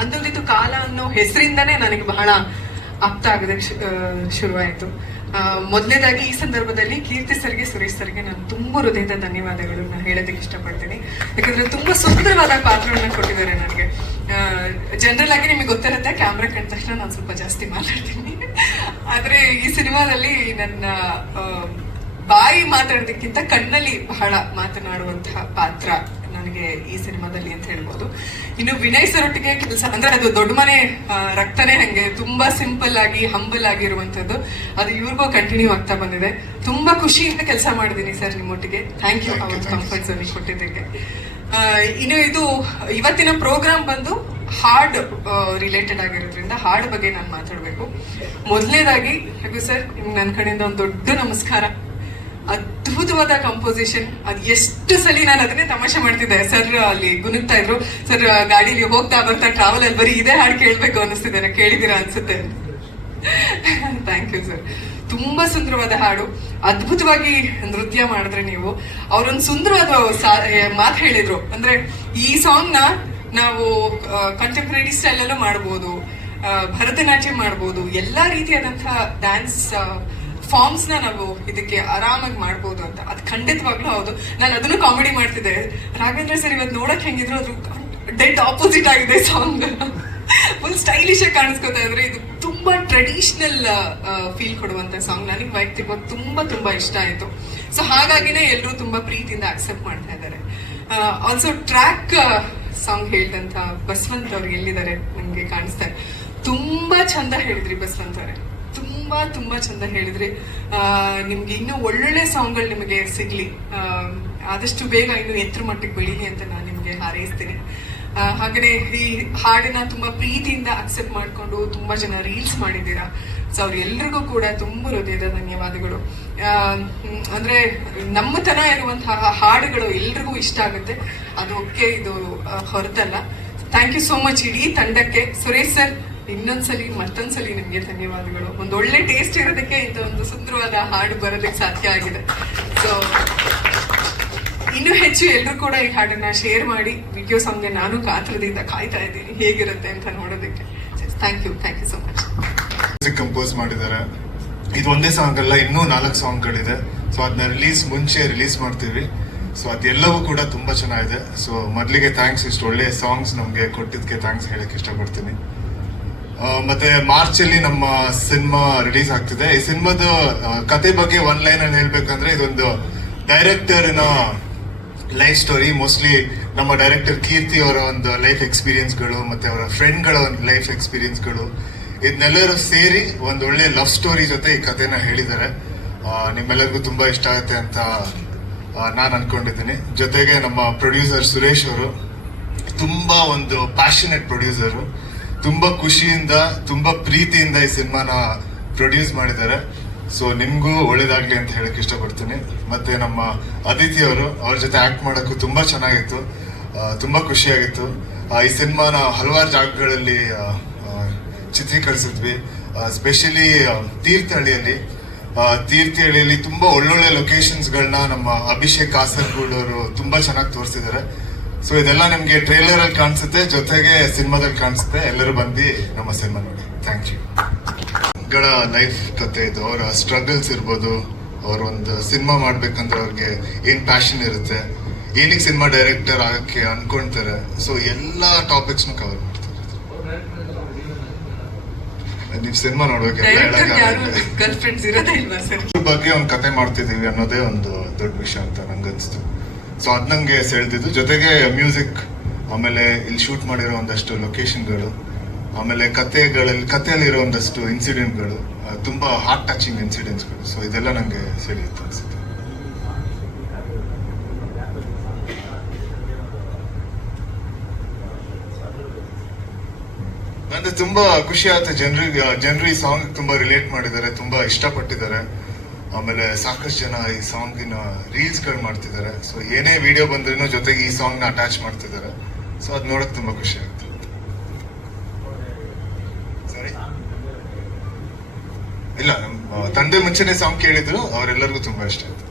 ಅಂದೊಂದಿತ್ತು ಕಾಲ ಅನ್ನೋ ಹೆಸರಿಂದನೇ ನನಗೆ ಬಹಳ ಅಪ್ತ ಆಗದೆ ಶುರುವಾಯಿತು. ಮೊದಲನೇದಾಗಿ ಈ ಸಂದರ್ಭದಲ್ಲಿ ಕೀರ್ತಿ ಸರ್ಗೆ, ಸುರೇಶ್ ಸರ್ಗೆ ನಾನು ತುಂಬಾ ಹೃದಯದ ಧನ್ಯವಾದಗಳು. ನಾನು ಹೇಳೋದಕ್ಕೆ ಇಷ್ಟಪಡ್ತೀನಿ. ಯಾಕಂದ್ರೆ ತುಂಬಾ ಸುಂದರವಾದ ಪಾತ್ರಗಳನ್ನ ಕೊಟ್ಟಿದ್ದಾರೆ ನನಗೆ. ಜನರಲ್ ಆಗಿ ನಿಮಗೆ ಗೊತ್ತಿರುತ್ತೆ ಕ್ಯಾಮ್ರಾ ಕಂಡ ತಕ್ಷಣ ನಾನು ಸ್ವಲ್ಪ ಜಾಸ್ತಿ ಮಾತಾಡ್ತೀನಿ. ಆದ್ರೆ ಈ ಸಿನಿಮಾದಲ್ಲಿ ನನ್ನ ಬಾಯಿ ಮಾತಾಡೋದಕ್ಕಿಂತ ಕಣ್ಣಲ್ಲಿ ಬಹಳ ಮಾತನಾಡುವಂತಹ ಪಾತ್ರ ನನಗೆ ಈ ಸಿನಿಮಾದಲ್ಲಿ ಅಂತ ಹೇಳ್ಬೋದು. ಇನ್ನು ವಿನಯ್ ಸರೊಟ್ಟಿಗೆ ಕೆಲಸ ಅಂದ್ರೆ ಅದು ದೊಡ್ಡ ಮನೆ ರಕ್ತನೇ ಹಂಗೆ ತುಂಬಾ ಸಿಂಪಲ್ ಆಗಿ ಹಂಬಲ್ ಆಗಿರುವಂತದ್ದು ಅದು ಇವ್ರಿಗೂ ಕಂಟಿನ್ಯೂ ಆಗ್ತಾ ಬಂದಿದೆ. ತುಂಬಾ ಖುಷಿಯಿಂದ ಕೆಲಸ ಮಾಡಿದೀನಿ ಸರ್ ನಿಮ್ಮೊಟ್ಟಿಗೆ. ಥ್ಯಾಂಕ್ ಯು ಅವತ್ತು ಕಂಫರ್ಟ್ ಝೋನ್ ಕೊಟ್ಟಿದ್ದಕ್ಕೆ. ಇನ್ನು ಇದು ಇವತ್ತಿನ ಪ್ರೋಗ್ರಾಮ್ ಬಂದು ಹಾರ್ಡ್ ರಿಲೇಟೆಡ್ ಆಗಿರೋದ್ರಿಂದ ಹಾರ್ಡ್ ಬಗ್ಗೆ ನಾನು ಮಾತಾಡಬೇಕು. ಮೊದಲನೇದಾಗಿ ಹಾಗೂ ಸರ್ ನಿಮ್ಗೆ ನನ್ನ ಕಡೆಯಿಂದ ಒಂದು ದೊಡ್ಡ ನಮಸ್ಕಾರ. ಅದ್ಭುತವಾದ ಕಂಪೋಸಿಷನ್ ಅದು ಎಷ್ಟು ಸಲ ನಾನು ಅದನ್ನೇ ತಮಾಷೆ ಮಾಡ್ತಿದ್ದೆ. ಸರ್, ಅಲ್ಲಿ ಗುನುಗ್ತಾ ಇದ್ರು. ಸರ್ ಗಾಡಿಲಿ ಹೋಗ್ತಾ ಬರ್ತಾ ಟ್ರಾವೆಲ್ ಅಲ್ಲಿ ಬರೀ ಇದೇ ಹಾಡು ಕೇಳ್ಬೇಕು ನಾನು ಕೇಳಿದಿರಾ ಅನ್ಸುತ್ತೆ. ಥ್ಯಾಂಕ್ ಯು ಸರ್ ತುಂಬಾ ಸುಂದರವಾದ ಹಾಡು. ಅದ್ಭುತವಾಗಿ ನೃತ್ಯ ಮಾಡಿದ್ರೆ ನೀವು. ಅವರೊಂದು ಸುಂದರವಾದ ಮಾತು ಹೇಳಿದ್ರು. ಅಂದ್ರೆ ಈ ಸಾಂಗ್ನ ನಾವು ಕಂಟೆಂಪ್ರರಿ ಸ್ಟೈಲ್ ಅಲ್ಲೂ ಮಾಡ್ಬೋದು. ಭರತನಾಟ್ಯ ಮಾಡ್ಬೋದು. ಎಲ್ಲಾ ರೀತಿಯಾದಂತಹ ಡ್ಯಾನ್ಸ್ ಫಾರ್ಮ್ಸ್ನ ನಾವು ಇದಕ್ಕೆ ಆರಾಮಾಗಿ ಮಾಡ್ಬೋದು ಅಂತ. ಅದು ಖಂಡಿತವಾಗ್ಲೂ ಹೌದು. ನಾನು ಅದನ್ನು ಕಾಮಿಡಿ ಮಾಡ್ತಿದ್ದೆ. ರಾಘವೇಂದ್ರ ಸರ್ ಇವತ್ತು ನೋಡಕ್ ಹೆಂಗಿದ್ರು ಅದು ಡೆಡ್ ಆಪೋಸಿಟ್ ಆಗಿದೆ ಸಾಂಗ್ ಫುಲ್ ಸ್ಟೈಲಿಶ್ ಆಗಿ ಕಾಣಿಸ್ಕೊತಾ ಇದ್ರೆ. ಇದು ತುಂಬಾ ಟ್ರೆಡಿಷನಲ್ ಫೀಲ್ ಕೊಡುವಂತ ಸಾಂಗ್ ನನಗೆ ವೈಯಕ್ತಿಕವಾಗಿ ತುಂಬಾ ತುಂಬಾ ಇಷ್ಟ ಆಯ್ತು. ಸೊ ಹಾಗಾಗಿನೇ ಎಲ್ಲರೂ ತುಂಬಾ ಪ್ರೀತಿಯಿಂದ ಅಕ್ಸೆಪ್ಟ್ ಮಾಡ್ತಾ ಇದ್ದಾರೆ. ಆಲ್ಸೋ ಟ್ರ್ಯಾಕ್ ಸಾಂಗ್ ಹೇಳಿದಂತ ಬಸವಂತ್ ಅವ್ರು ಎಲ್ಲಿದ್ದಾರೆ? ನನಗೆ ಕಾಣಿಸ್ತಾರೆ ತುಂಬಾ ಚಂದ ಹೇಳಿದ್ರಿ ಬಸವಂತ್ ಅವರೇ. ತುಂಬಾ ತುಂಬಾ ಚಂದ ಹೇಳಿದ್ರಿ. ನಿಮ್ಗೆ ಇನ್ನೂ ಒಳ್ಳೊಳ್ಳೆ ಸಾಂಗ್ಗಳು ನಿಮಗೆ ಸಿಗ್ಲಿ. ಆದಷ್ಟು ಬೇಗ ಇನ್ನು ಎತ್ತರ ಮಟ್ಟಿಗೆ ಬೆಳೀಲಿ ಅಂತ ನಾನು ನಿಮ್ಗೆ ಹಾರೈಸ್ತೀನಿ. ಆ, ಹಾಗೇನೆ ಈ ಹಾಡನ್ನ ತುಂಬಾ ಪ್ರೀತಿಯಿಂದ ಅಕ್ಸೆಪ್ಟ್ ಮಾಡ್ಕೊಂಡು ತುಂಬಾ ಜನ ರೀಲ್ಸ್ ಮಾಡಿದ್ದೀರಾ. ಸೊ ಅವ್ರೆಲ್ರಿಗೂ ಕೂಡ ತುಂಬಾ ಹೃದಯದ ಧನ್ಯವಾದಗಳು. ಅಂದ್ರೆ ನಮ್ಮತನ ಇರುವಂತಹ ಹಾಡುಗಳು ಎಲ್ರಿಗೂ ಇಷ್ಟ ಆಗುತ್ತೆ. ಅದು ಓಕೆ ಇದು ಹೊರತಲ್ಲ. ಥ್ಯಾಂಕ್ ಯು ಸೋ ಮಚ್ ಇಡೀ ತಂಡಕ್ಕೆ. ಸುರೇಶ್ ಸರ್ ಇನ್ನೊಂದ್ಸಲಿ, ಮತ್ತೊಂದ್ಸಲಿ ನಿಮ್ಗೆ ಧನ್ಯವಾದಗಳು. ಒಂದು ಒಳ್ಳೆ ಟೇಸ್ಟ್ ಇರೋದಕ್ಕೆ ಇಂಥ ಒಂದು ಸುಂದರವಾದ ಹಾಡು ಬರೋದಕ್ಕೆ ಸಾಧ್ಯ ಆಗಿದೆ. ಸೊ ಇನ್ನು ಹೆಚ್ಚು ಎಲ್ಲರೂ ಕೂಡ ಈ ಹಾಡನ್ನ ಶೇರ್ ಮಾಡಿ ವಿಡಿಯೋ ಸಾಂಗ್ಗೆ ನಾನು ಕಾತ್ರದಿಂದ ಕಾಯ್ತಾ ಇದ್ದೀನಿ. ಹೇಗಿರುತ್ತೆ ಅಂತ ನೋಡೋದಕ್ಕೆ. Thank you thank you so much music compose ಮಾಡಿದ್ದಾರೆ. ಇದು ಒಂದೇ ಸಾಂಗ್ ಅಲ್ಲ ಇನ್ನೂ ನಾಲ್ಕು ಸಾಂಗ್ಗಳಿದೆ ಸೊ ಅದನ್ನ ರಿಲೀಸ್ ಮುಂಚೆ ರಿಲೀಸ್ ಮಾಡ್ತೀವಿ. ಸೊ ಅದೆಲ್ಲವೂ ಕೂಡ ತುಂಬಾ ಚೆನ್ನಾಗಿದೆ. ಸೊ ಮೊದಲಿಗೆ ಥ್ಯಾಂಕ್ಸ್ ಇಷ್ಟು ಒಳ್ಳೆ ಸಾಂಗ್ಸ್ ನಮಗೆ ಕೊಟ್ಟಿದ್ದಕ್ಕೆ ಥ್ಯಾಂಕ್ಸ್ ಹೇಳಕ್ಕೆ ಇಷ್ಟಪಡ್ತೀನಿ. ಮತ್ತೆ ಮಾರ್ಚ್ ಅಲ್ಲಿ ನಮ್ಮ ಸಿನಿಮಾ ರಿಲೀಸ್ ಆಗ್ತಿದೆ. ಈ ಸಿನಿಮಾದ ಕತೆ ಬಗ್ಗೆ ಒನ್ ಲೈನ್ ಅಲ್ಲಿ ಹೇಳ್ಬೇಕಂದ್ರೆ ಇದೊಂದು ಡೈರೆಕ್ಟರ್ನ ಲೈಫ್ ಸ್ಟೋರಿ ಮೋಸ್ಟ್ಲಿ ನಮ್ಮ ಡೈರೆಕ್ಟರ್ ಕೀರ್ತಿ ಅವರ ಒಂದು ಲೈಫ್ ಎಕ್ಸ್ಪೀರಿಯನ್ಸ್ಗಳು ಮತ್ತೆ ಅವರ ಫ್ರೆಂಡ್ಗಳ ಒಂದು ಲೈಫ್ ಎಕ್ಸ್ಪೀರಿಯನ್ಸ್ಗಳು ಇದನ್ನೆಲ್ಲರೂ ಸೇರಿ ಒಂದು ಒಳ್ಳೆ ಲವ್ ಸ್ಟೋರಿ ಜೊತೆ ಈ ಕಥೆನ ಹೇಳಿದ್ದಾರೆ. ನಿಮ್ಮೆಲ್ಲರಿಗೂ ತುಂಬಾ ಇಷ್ಟ ಆಗುತ್ತೆ ಅಂತ ನಾನು ಅನ್ಕೊಂಡಿದ್ದೀನಿ. ಜೊತೆಗೆ ನಮ್ಮ ಪ್ರೊಡ್ಯೂಸರ್ ಸುರೇಶ್ ಅವರು ತುಂಬಾ ಒಂದು ಪ್ಯಾಷನೆಟ್ ಪ್ರೊಡ್ಯೂಸರು ತುಂಬಾ ಖುಷಿಯಿಂದ, ತುಂಬಾ ಪ್ರೀತಿಯಿಂದ ಈ ಸಿನಿಮಾನ ಪ್ರೊಡ್ಯೂಸ್ ಮಾಡಿದ್ದಾರೆ. ಸೊ ನಿಮ್ಗೂ ಒಳ್ಳೇದಾಗ್ಲಿ ಅಂತ ಹೇಳಕ್ ಇಷ್ಟಪಡ್ತೀನಿ. ಮತ್ತೆ ನಮ್ಮ ಅದಿತಿ ಅವರು, ಅವ್ರ ಜೊತೆ ಆಕ್ಟ್ ಮಾಡೋಕ್ಕೂ ತುಂಬಾ ಚೆನ್ನಾಗಿತ್ತು. ತುಂಬಾ ಖುಷಿಯಾಗಿತ್ತು. ಈ ಸಿನಿಮಾನ ಹಲವಾರು ಜಾಗಗಳಲ್ಲಿ ಚಿತ್ರೀಕರಿಸಿದ್ವಿ. ಸ್ಪೆಷಲಿ ತೀರ್ಥಹಳ್ಳಿಯಲ್ಲಿ. ತೀರ್ಥಹಳ್ಳಿಯಲ್ಲಿ ತುಂಬಾ ಒಳ್ಳೊಳ್ಳೆ ಲೊಕೇಶನ್ಸ್ಗಳನ್ನ ನಮ್ಮ ಅಭಿಷೇಕ್ ಕಾಸರಗೋಡ್ ಅವರು ತುಂಬಾ ಚೆನ್ನಾಗಿ ತೋರಿಸಿದ್ದಾರೆ. ಸೊ ಇದೆಲ್ಲ ನಿಮ್ಗೆ ಟ್ರೇಲರ್ ಅಲ್ಲಿ ಕಾಣಿಸುತ್ತೆ ಜೊತೆಗೆ ಸಿನಿಮಾದಲ್ಲಿ ಕಾಣಿಸುತ್ತೆ. ಎಲ್ಲರೂ ಬಂದು ನಮ್ಮ ಸಿನಿಮಾ ನೋಡಿ. ಥ್ಯಾಂಕ್ ಯು ಗಳ ಲೈಫ್ ಕತೆ ಇದು. ಅವರ ಸ್ಟ್ರಗಲ್ಸ್ ಇರ್ಬೋದು. ಅವ್ರ ಒಂದು ಸಿನಿಮಾ ಮಾಡ್ಬೇಕಂದ್ರೆ ಅವ್ರಿಗೆ ಏನ್ ಪ್ಯಾಷನ್ ಇರುತ್ತೆ ಏನಿಗೆ ಸಿನಿಮಾ ಡೈರೆಕ್ಟರ್ ಆಗಕ್ಕೆ ಅನ್ಕೊಂತಾರೆ. ಸೊ ಎಲ್ಲಾ ನ ಕವರ್ ಮಾಡ್ತಾರೆ. ನೀವು ಸಿನಿಮಾ ನೋಡ್ಬೇಕು ಬಗ್ಗೆ ಒಂದು ಕತೆ ಮಾಡ್ತಿದೀವಿ ಅನ್ನೋದೇ ಒಂದು ದೊಡ್ಡ ವಿಷಯ ಅಂತ ನಂಗನ್ಸ್ತು. ಸೊ ಅದು ನಂಗೆ ಸೆಳೆದಿದ್ದು. ಜೊತೆಗೆ ಮ್ಯೂಸಿಕ್ ಆಮೇಲೆ ಇಲ್ಲಿ ಶೂಟ್ ಮಾಡಿರೋ ಒಂದಷ್ಟು ಲೊಕೇಶನ್ಗಳು ಆಮೇಲೆ ಕತೆಗಳಲ್ಲಿ ಕಥೆಯಲ್ಲಿರೋ ಒಂದಷ್ಟು ಇನ್ಸಿಡೆಂಟ್ಗಳು ತುಂಬಾ ಹಾರ್ಟ್ ಟಚಿಂಗ್ ಇನ್ಸಿಡೆಂಟ್ಸ್ಗಳು ಸೊ ಇದೆಲ್ಲ ನಂಗೆ ಸೆಳೆಯುತ್ತೆ ಅನ್ಸುತ್ತೆ. ಅಂದ್ರೆ ತುಂಬಾ ಖುಷಿ ಆಯ್ತು ಜನರಿಗೆ ಜನರು ಈ ಸಾಂಗ್ ತುಂಬಾ ರಿಲೇಟ್ ಮಾಡಿದ್ದಾರೆ, ತುಂಬಾ ಇಷ್ಟಪಟ್ಟಿದ್ದಾರೆ. ಆಮೇಲೆ ಸಾಕಷ್ಟು ಜನ ಈ ಸಾಂಗಿನ ರೀಲ್ಸ್ಗಳು ಮಾಡ್ತಿದ್ದಾರೆ ಸೊ ಏನೇ ವಿಡಿಯೋ ಬಂದ್ರೂ ಜೊತೆಗೆ ಈ ಸಾಂಗ್ನ ಅಟ್ಯಾಚ್ ಮಾಡ್ತಿದ್ದಾರೆ ಸೊ ಅದ್ ನೋಡಕ್ ತುಂಬಾ ಖುಷಿ ಸರಿ ಇಲ್ಲ, ನಮ್ಮ ತಂದೆ ಮುಂಚೆನೆ ಸಾಂಗ್ ಕೇಳಿದ್ರು, ಅವರೆಲ್ಲರಿಗೂ ತುಂಬಾ ಇಷ್ಟ ಆಯ್ತು.